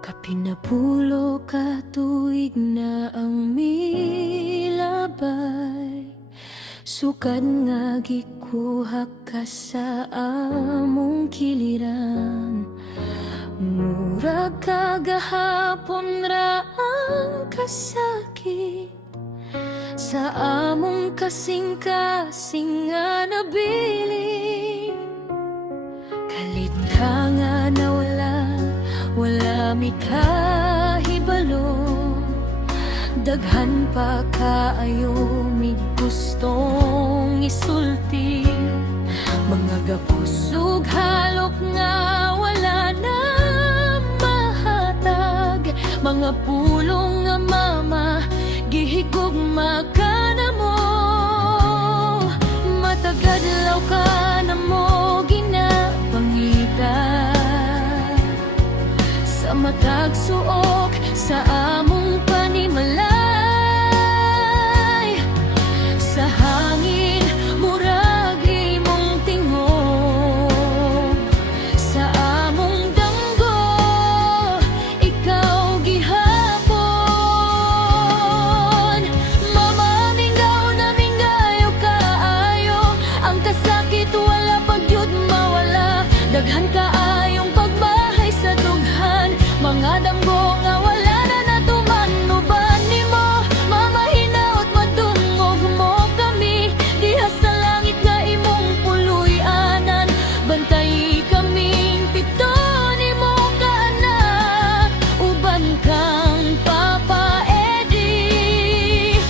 Kapinapulo ka tuig na ang milabay, sukad nga gikuha ka sa among kiliran. Murag kagahapon ra ang kasakit sa among kasing-kasing nga nabili. Kalit ka nga nawala, wala mi kahibalo. Daghan pa kaayo mi gustong isulti. Mga gapusog halop nga wala na mahatag. Mga pulong nga mama gihigugma ka na mo. Matagadlaw ka na mo ginapangita sa matag suok sa among panimalay. Sa hangin murag imong tingog, sa among danggo ikaw gihapon. Mama, mingaw na mingayo kaayo, ang kasakit wala pagyud mawala. Daghan kaayong pagbahay sa dughan, mga damgo nga wala na natumanuban nimo. Mama, hinaot madungog mo kami, diha sa langit nga imong puloy-anan. Bantay kaming pito nimo ka anak, uban kang Papa Eddie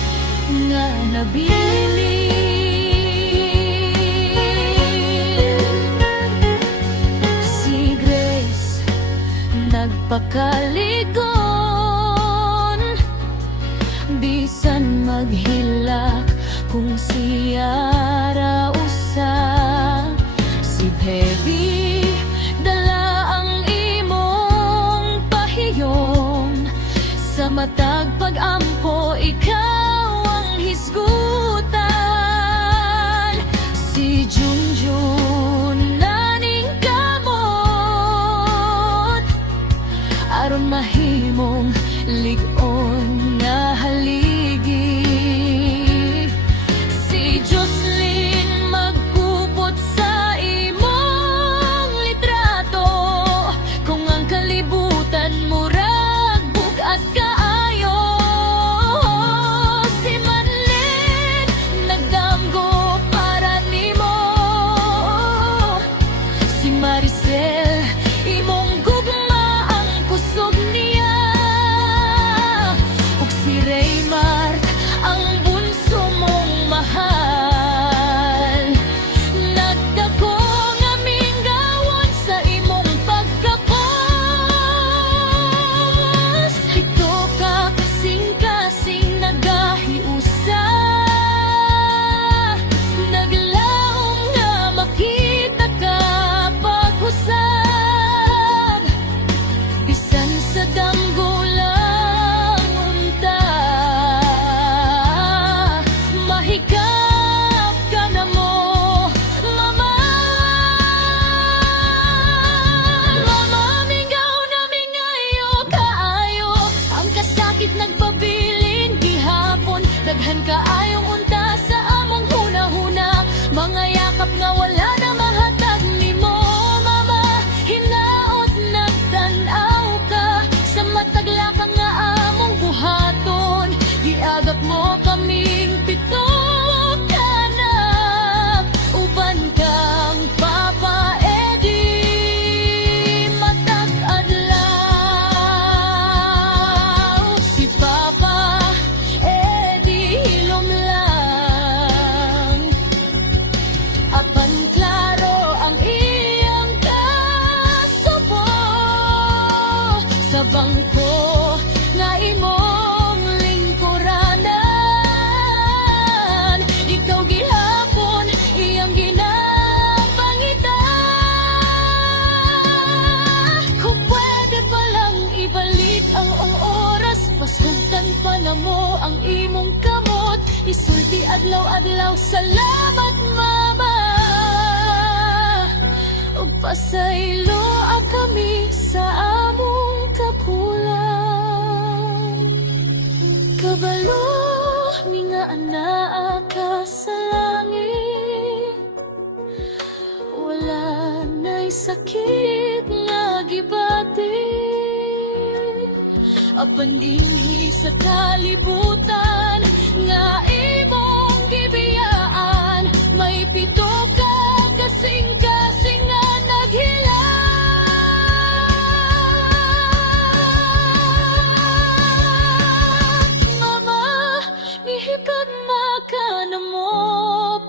nga nabili. Si Grace nagpakaligon, bisan maghilak kung siya ra usa. Si Baby dala ang imong pahiyom, sa matag pag-ampo ikaw ang hisgutan. Si Junjun naning kamot, aron mahimong lig-on nga haligi. Si Jocelyn magkupot sa imong litrato, kung ang kalibutan murag bugat kaayo. Si Manlin nagdamgo para nimo, si Maricel imong gugma ang kusog niya, ug si Raymar ang bunso mong mahal. Nagdako nga mingawon sa imong pagkapos, pito ka kasing-kasing nagahiusa. Naglaom nga makita ka paghusab, bisan sa danggo lang unta. Mahigap ka na mo, mama. Mama, mingaw na mingayo kaayo, ang kasakit nagpabilin gihapon. Daghan kaayong unta sa among hunahuna, mga yakap nga wala na mahatag nimo. Mama, hinaot nagtan-aw ka sa matagla ka nga among buhaton. Giagap mo kaming pito kanak, uban kang Papa Eddie matag adlaw. Si Papa Eddie hilom lang, apan klaro ang iyang kasubo. Sa bangko nga imong lingkuranan, ikaw gihapon iyang ginapangita. Kung pwede palang ibalik ang oras Pasugdan pa na mo ang imong kamot. Isulti adlaw-adlaw, salamat mama. Ug pasaylo ang kami sa among kapulang. Kabalo mi nga anaa ka sa langit. Wala na'y sakit nga gibati. Apan dinhi sa kalibutan nga imong gibiyaan. May pito ka kasing-kasing nga naghilang. Mama, mihikag maka na mo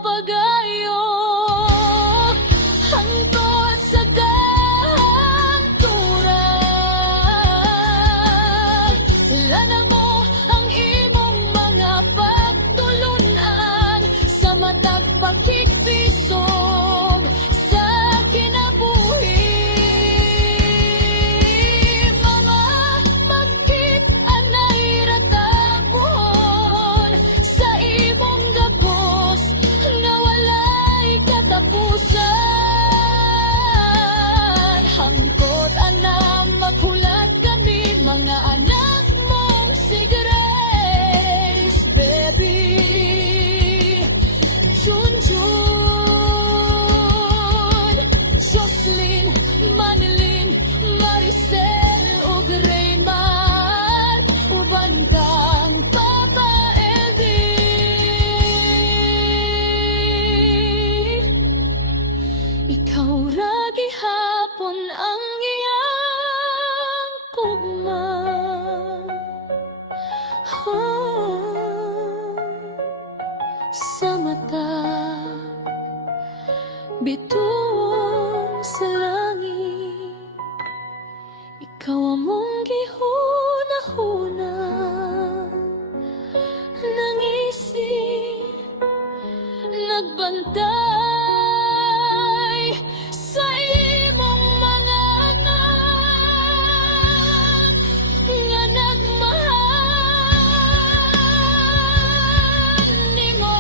pagayo. Hangtod sa gahangturan. Lanang mo ang imong mga pagtulunan sa matag pakikpisog sa kinabuhi. Mama, magkit-anay ratapuhon sa imong gapos na walay katapusan. Hangkot anang maghulat kami mga anak mong si Grace, baby. Junjun, Jocelyn, Manilyn, Maricel, ug Raymond, uban kang Papa Eddie. Ikaw ra gihapon ang iyang tugma. Sa mata bituon sa langit, ikaw among gihuna-huna. Nangisip, nagbantay sa imong mga anak nga nagmahal nimo.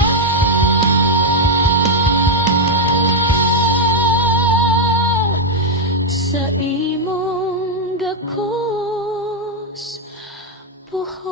Sa imong gakos puhon.